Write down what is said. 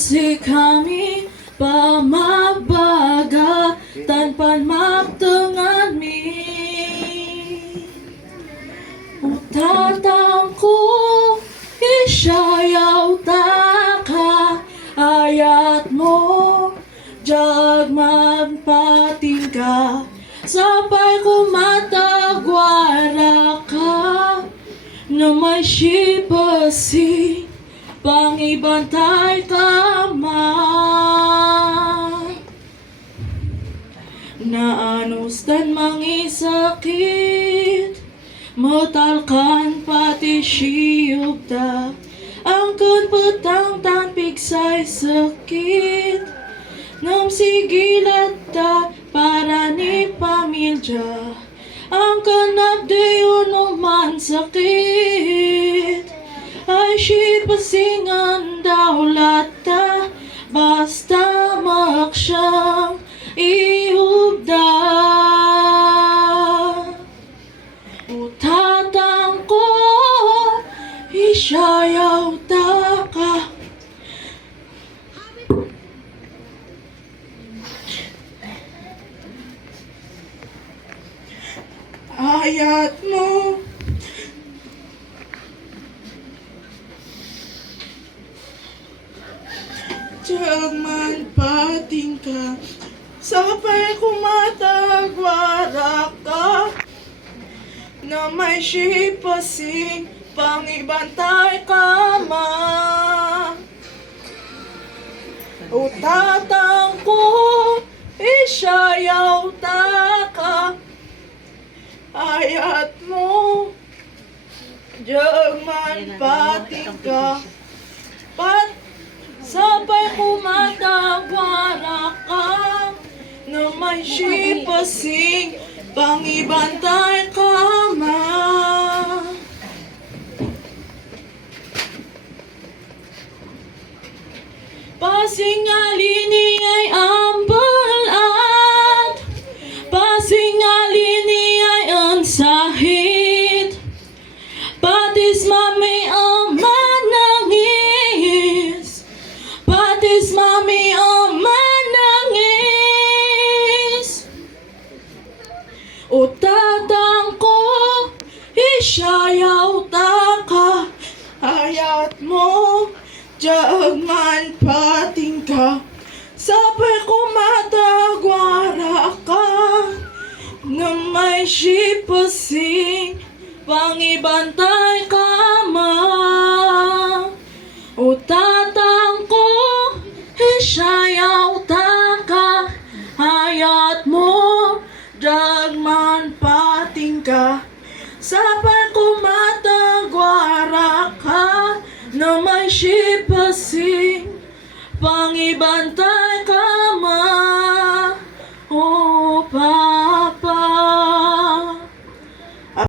si kami pamabaga tanpan magtangan mi utatang ko isyayaw taka ayat mo jag magpating ka sapay ko matagwara ka na may sipasi pangibantay ka man na anustan mangisakit matalkan pati siyubta ang kunputang tanpig say sakit nam sigilat ta para ni pamilya ang kanagdayon man sakit ay sipasingan daw lata basta maksyang ihubda utatang ko isyayaw taka ayat mo Jagman pating ka sapay kumatagwara ka na may sipasing pangibantay ka man utatang ko isyayaw taka ayat mo jagman pating ka sabay kumatagwara ka na may sipasing pangibantay ka man pasingali ni ay ambal at pasingali ni ay ansahit patis mami ang manangis patis mami ang manangis utatang ko isyayaw taka ayat mo jagman pating ka sapay kumatagwara ka na may sipasing pangibantay ka man utatang ko isyayaw taka ayat mo jagman pating ka sapay kumatagwara ka na may sipasing pangibantay